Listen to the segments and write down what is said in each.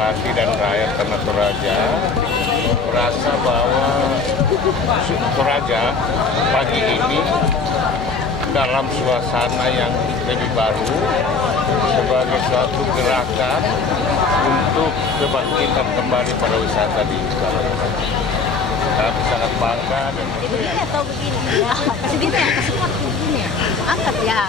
Megawati dan rakyat Tanah Toraja merasa bahwa Toraja pagi ini dalam suasana yang lebih baru sebagai suatu gerakan untuk kebangkitan kembali pariwisata di Toraja. Kami sangat bangga dan begini atau begini ya, sedih ya, kasih waktu begini ya, angkat ya.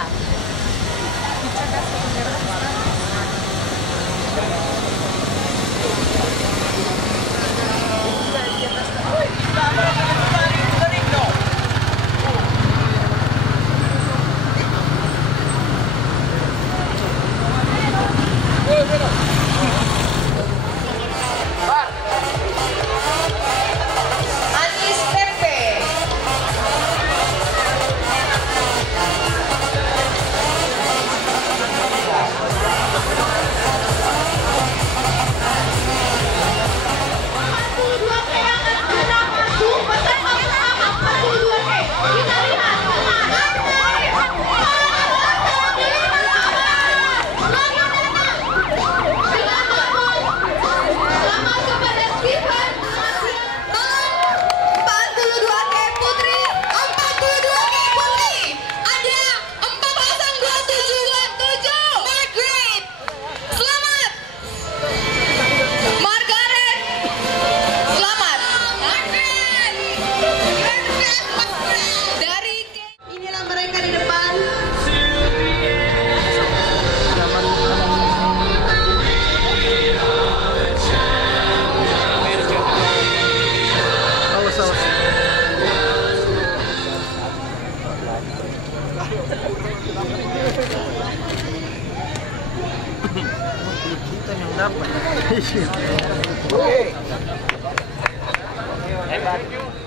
Kita yang dapat. hebat.